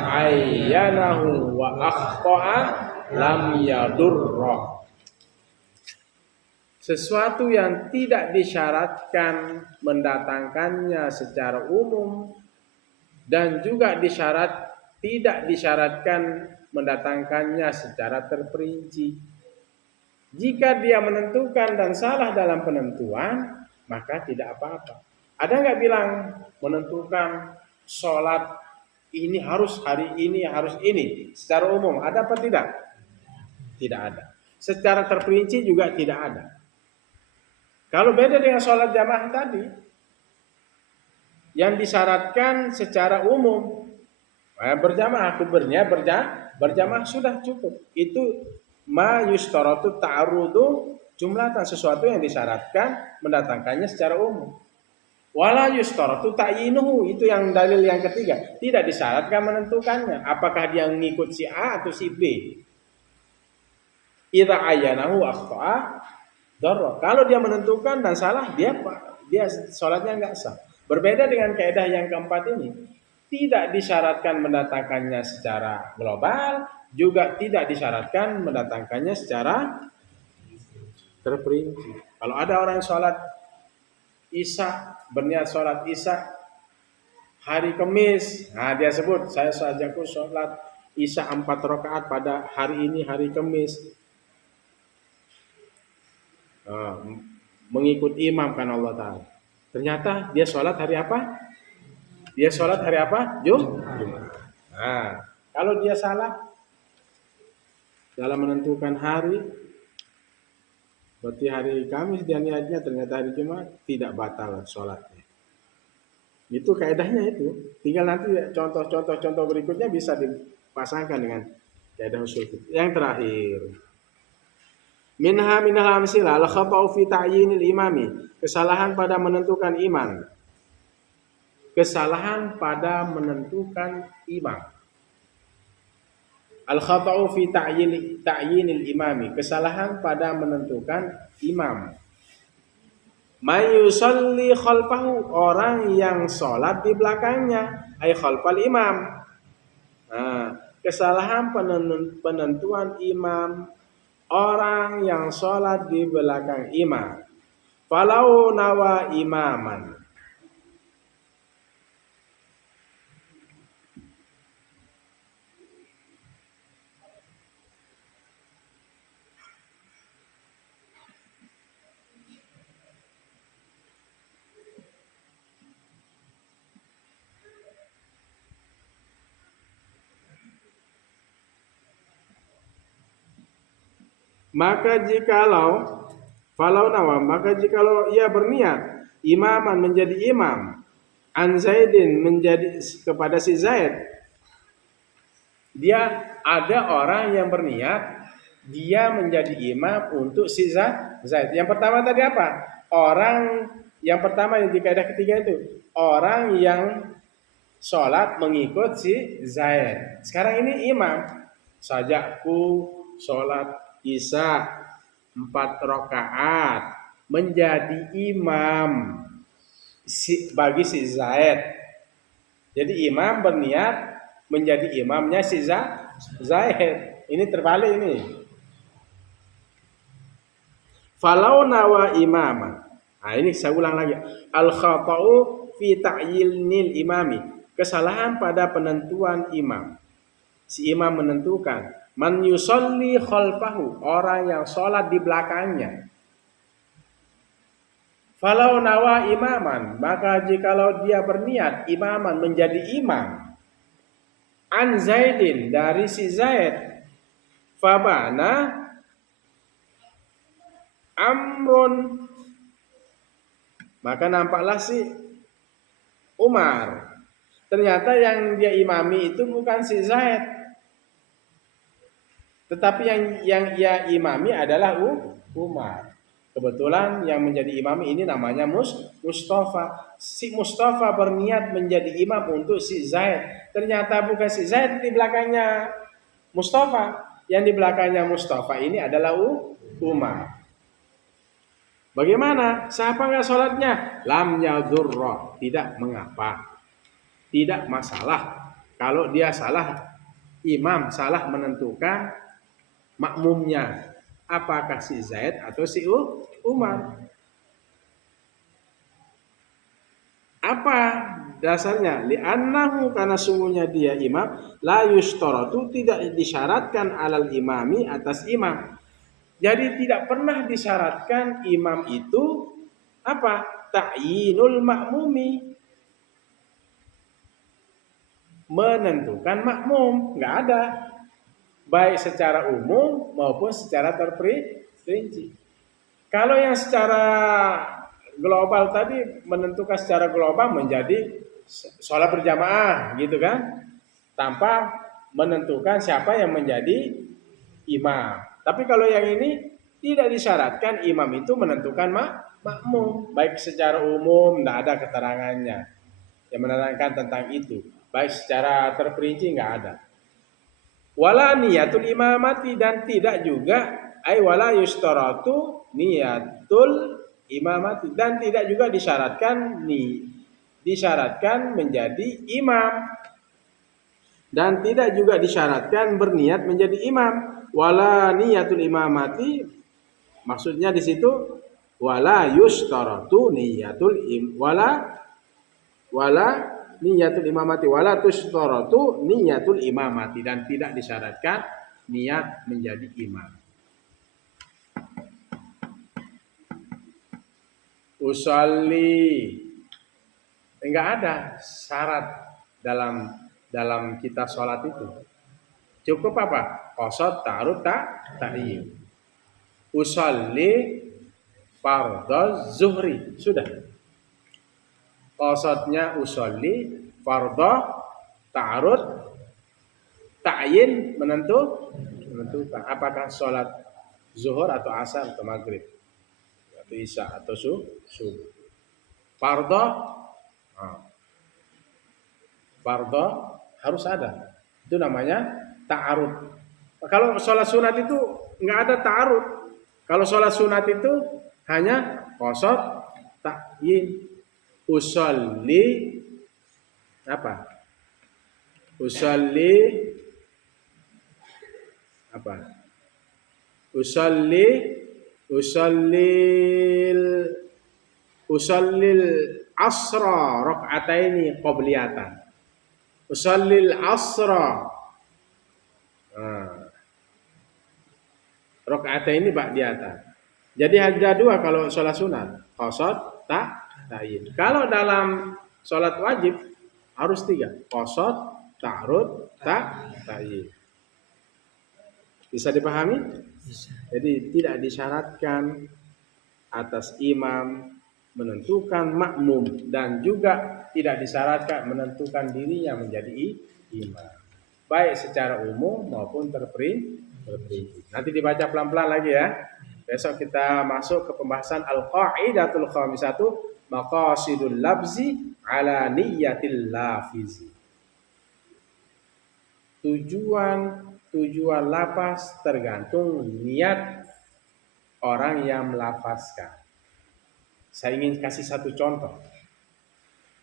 ayyanahu wa akhta'a lam yadurra. Sesuatu yang tidak disyaratkan mendatangkannya secara umum dan juga tidak disyaratkan mendatangkannya secara terperinci. Jika dia menentukan dan salah dalam penentuan, maka tidak apa-apa. Ada nggak bilang menentukan sholat ini harus hari ini, harus ini secara umum? Ada apa tidak? Tidak ada. Secara terperinci juga tidak ada. Kalau beda dengan sholat jamaah tadi, yang disyaratkan secara umum, berjamaah, kubernya berjamaah sudah cukup. Itu ma yustaratu ta'arudu jumlatan, sesuatu yang disyaratkan mendatangkannya secara umum. Wala yustaratu ta'yinuhu, itu yang dalil yang ketiga. Tidak disyaratkan menentukannya. Apakah dia mengikut si A atau si B. Idza ayyanahu akhta'a darra. Kalau dia menentukan dan salah, dia salatnya enggak sah. Berbeda dengan kaidah yang keempat ini, tidak disyaratkan mendatangkannya secara global, juga tidak disyaratkan mendatangkannya secara terperinci. Kalau ada orang sholat Isya, berniat sholat Isya hari Kamis, nah dia sebut saya sajaku sholat Isya 4 rakaat pada hari ini hari Kamis. Nah, mengikut imam kan Allah Ta'ala. Ternyata dia sholat hari apa? Dia sholat hari apa? Jumat. Nah, kalau dia salah dalam menentukan hari, berarti hari Kamis dia niatnya ternyata hari Jumat, tidak batal sholatnya. Itu kaidahnya itu. Tinggal nanti contoh berikutnya bisa dipasangkan dengan kaidah usul fiqh. Yang terakhir, minhal amsilah al-khata'u fi ta'yinil imami, kesalahan pada menentukan imam. Kesalahan pada menentukan imam. Al-khata'u fi ta'yinil imami, kesalahan pada menentukan imam. May yusalli khalfahu, orang yang sholat di belakangnya, ay khalfal imam. Nah, kesalahan penentuan imam, orang yang sholat di belakang imam. Falau nawa imaman, maka jikalau falau nawa, maka jikalau ia berniat imaman menjadi imam, an Zaidin menjadi kepada si Zaid, dia ada orang yang berniat dia menjadi imam untuk si Zaid. Yang pertama tadi apa? Orang yang pertama yang di kaidah ketiga itu orang yang sholat mengikut si Zaid. Sekarang ini imam, sajaku sholat Isya 4 rakaat, menjadi imam bagi si Zaid. Jadi imam berniat menjadi imamnya si Zaid. Ini terbalik ini. Falau nawa imaman. Nah, ini saya ulang lagi. Al-khata'u fi ta'yinil imami, kesalahan pada penentuan imam. Si imam menentukan man yusolli khalfahu, orang yang sholat di belakangnya. Falau nawa imaman, maka jikalau dia berniat imaman menjadi imam, an Zaidin dari si Zaid, fabana amrun, maka nampaklah si Umar. Ternyata yang dia imami itu bukan si Zaid, tetapi yang ia imami adalah Umar. Kebetulan yang menjadi imam ini namanya Mustafa. Si Mustafa berniat menjadi imam untuk si Zaid. Ternyata bukan si Zaid di belakangnya Mustafa. Yang di belakangnya Mustafa ini adalah Umar. Bagaimana? Siapa enggak sholatnya? Lam yadurra, tidak mengapa. Tidak masalah. Kalau dia salah, imam salah menentukan makmumnya, apakah si Zaid atau si Umar. Apa dasarnya? Li'annahu, karena sungguhnya dia imam, la yustaratu, tidak disyaratkan alal imami, atas imam. Jadi tidak pernah disyaratkan imam itu apa? Ta'yinul makmumi, menentukan makmum, enggak ada. Baik secara umum maupun secara terperinci. Kalau yang secara global tadi menentukan secara global menjadi sholat berjamaah gitu kan, tanpa menentukan siapa yang menjadi imam. Tapi kalau yang ini tidak disyaratkan imam itu menentukan makmum, baik secara umum tidak ada keterangannya yang menerangkan tentang itu, baik secara terperinci nggak ada. Wala niyatul imamati, dan tidak juga Ai wala yustaratu niyatul imamati, dan tidak juga disyaratkan menjadi imam, dan tidak juga disyaratkan berniat menjadi imam. Wala niyatul imamati, maksudnya di situ wala yustaratu niyatul wala niyatul imamati wala tustaratu niyatul imamati, dan tidak disyaratkan niat menjadi imam. Usolli, enggak ada syarat dalam kita sholat itu. Cukup apa? Qasad, ta'arud, ta'yin. Usolli fardhu zuhri, sudah. Qasadnya usolli, fardhu, ta'arud, ta'yin menentukan apakah sholat zuhur atau asar atau maghrib atau isya atau subuh. Fardhu, fardhu harus ada. Itu namanya ta'arud. Kalau sholat sunat itu nggak ada ta'arud. Kalau sholat sunat itu hanya qasad, ta'yin. Usolli apa? Usolli apa? Usallil asra rak'ataini qabliyatan. Usallil asra rak'ataini ba'diyatan. Jadi ada dua kalau sholat sunat, qasad, ta'yin. Kalau dalam sholat wajib harus tiga, qasad, ta'arud, ta'yin. Bisa dipahami? Bisa. Jadi tidak disyaratkan atas imam menentukan makmum, dan juga tidak disyaratkan menentukan dirinya menjadi imam, baik secara umum maupun terperinci. Nanti dibaca pelan-pelan lagi ya. Besok kita masuk ke pembahasan al-qaidatul khamisatu maqasidul labzi ala niyatil lafizi. Tujuan lafaz tergantung niat orang yang melafazkan. Saya ingin kasih satu contoh.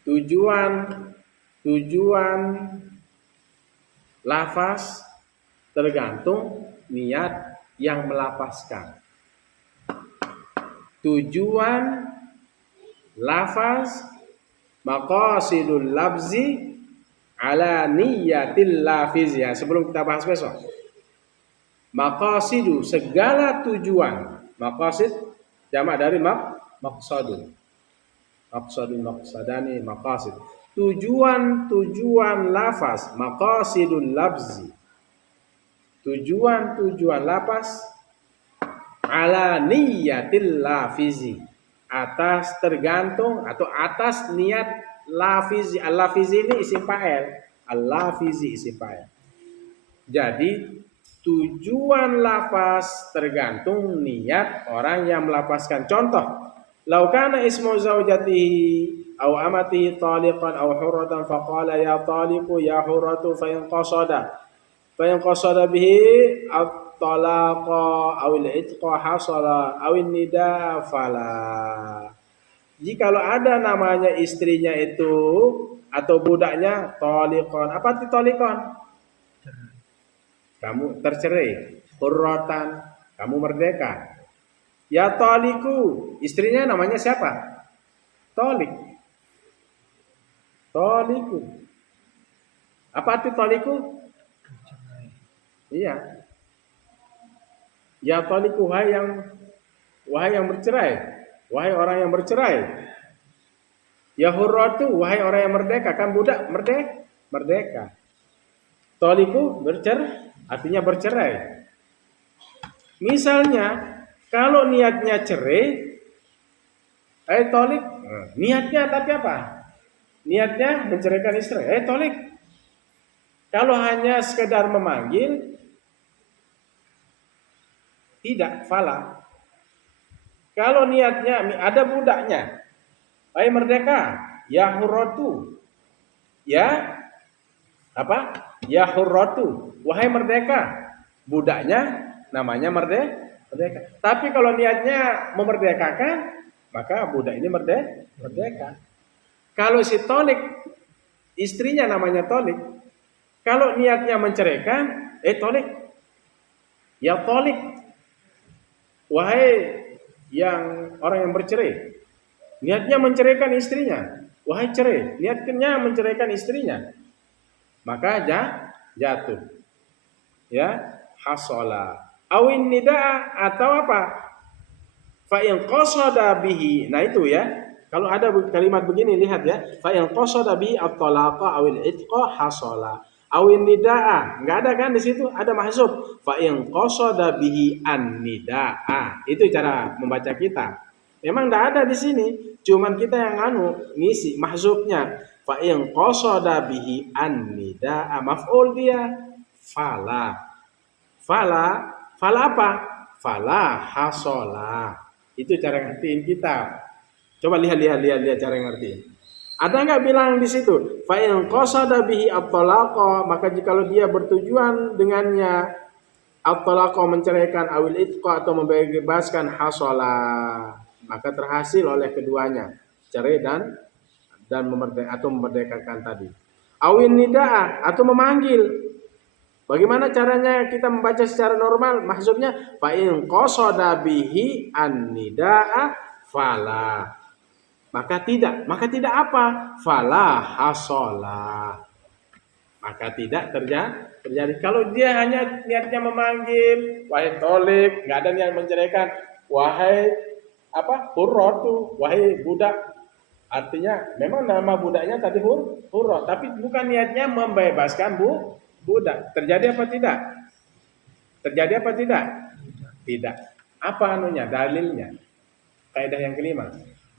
Tujuan lafaz tergantung niat yang melafazkan. Tujuan lafaz maqasidul labzi ala niyatil lafiz, ya, sebelum kita bahas besok. Maqasidu, segala tujuan. Maqasid jamak dari maqsadun. Maqsadani, maqasid. Tujuan lafaz, maqasidul labzi. Tujuan lafaz ala niyatil lafizi, atas tergantung atau atas niat lafizi. Al-lafizi ini isim fa'il. Al-lafizi isim fa'il. Jadi tujuan lafaz tergantung niat orang yang melafazkan. Contoh, lau kana ismu zaujatihi aw amatihi taliqan aw hurratan faqala ya taliqu ya hurratu fa in qasada bihi at-talaqa aw al-itqa hasala aw an-nidaa fala. Jikalau ada namanya istrinya itu atau budaknya taliqan. Apa itu taliqan? Kamu tercerai. Hurratan, kamu merdeka. Ya taliku, istrinya namanya siapa? Talik. Taliku. Apa itu taliku? Iya. Ya taliku, wahai yang bercerai. Wahai orang yang bercerai. Ya hurratu, wahai orang yang merdeka. Kan budak merdeka. Taliku artinya bercerai. Misalnya kalau niatnya cerai, tolik, niatnya tapi apa? Niatnya menceraikan istri, tolik. Kalau hanya sekedar memanggil, tidak, fala. Kalau niatnya ada budaknya, merdeka, ya hurratu, ya apa? Ya hurratu, wahai merdeka. Budaknya namanya Merdeka. Tapi kalau niatnya memerdekakan, maka budak ini merdeka. Kalau si tolik, istrinya namanya tolik. Kalau niatnya menceraikan, tolik. Ya tolik. Wahai yang orang yang bercerai, niatnya menceraikan istrinya. Wahai cerai, niatnya menceraikan istrinya. Maka jatuh. Ya, hasola. Awin nida atau apa? Fa in qasada bihi. Nah itu ya. Kalau ada kalimat begini lihat ya. Fa in qasada bihi at-talaqa awil itqa hasola. Awin nidaa. Enggak ada kan di situ? Ada mahzuf. Fa in qasada bihi an-nidaa. Itu cara membaca kita. Memang enggak ada di sini. Cuman kita yang ngisi mahzufnya. Fa in qasada bihi an-nidaa. Maf'ul dia. Fala apa? Fala hasola. Itu cara ngertiin kita. Coba lihat cara ngertiin. Ada nggak bilang di situ? Fa in qasada bihi at-talaqa, maka jikalau dia bertujuan dengannya at-talaqa menceraikan awil itqa atau membebaskan hasola, maka terhasil oleh keduanya, cerai dan memerdekakan tadi. Awin nidaa atau memanggil. Bagaimana caranya kita membaca secara normal? Maksudnya fa in qasada bihi an-nidaa fala. Maka tidak apa? Fala hasola. Maka tidak terjadi. Kalau dia hanya niatnya memanggil, wahai tolik, nggak ada niat menceraikan, wahai apa? Hurratu, wahai budak. Artinya memang nama budaknya tadi hurrah, tapi bukan niatnya membebaskan budak. Terjadi apa tidak? Terjadi apa tidak? Tidak. Apa dalilnya? Kaidah yang kelima.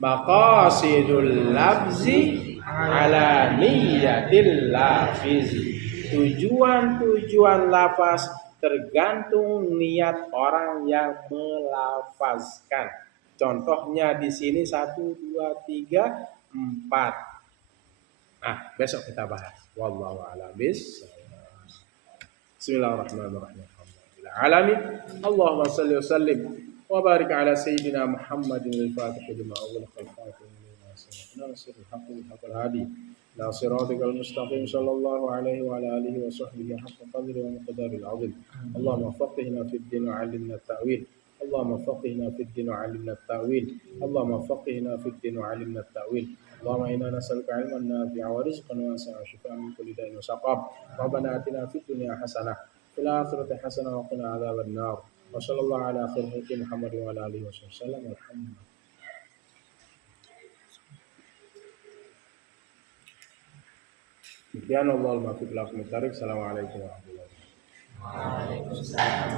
Maqasidul lafzi ala niyatil lafizi. Tujuan lafaz tergantung niat orang yang melafazkan. Contohnya di sini 1, 2, 3, 4. Nah, besok kita bahas. Wallahu a'lam bishawab. Bismillahirrahmanirrahim. Alamin. Allahumma salli wa sallim wa barik ala sayyidina Muhammadin al-Fatih lima ughliqa al-Fatih lima sabaq nasir al-haqq bil-haqq al-hadi ila siratikal mustaqim sallallahu alaihi wa ala alihi wa sahbihi haqqa qadri wa miqdaril azim. Allahumma faqihna fid din wa 'allimna at-ta'wil. اللهم فقهنا في الدين وعلمنا التأويل اللهم فقهنا في الدين وعلمنا التأويل اللهم إنا نسألك علما نافعا ورزقا واسعا وشفاء من كل داء وسقام ربنا آتنا في الدنيا حسنة في الآخرة حسنة وقنا عذاب النار وصلى الله على خير خلق محمد وعلى آله وصحبه وسلم والحمد لله. Demikian Allah al-Muwaffiq. Assalamualaikum warahmatullahi wabarakatuh. Waalaikumsalam.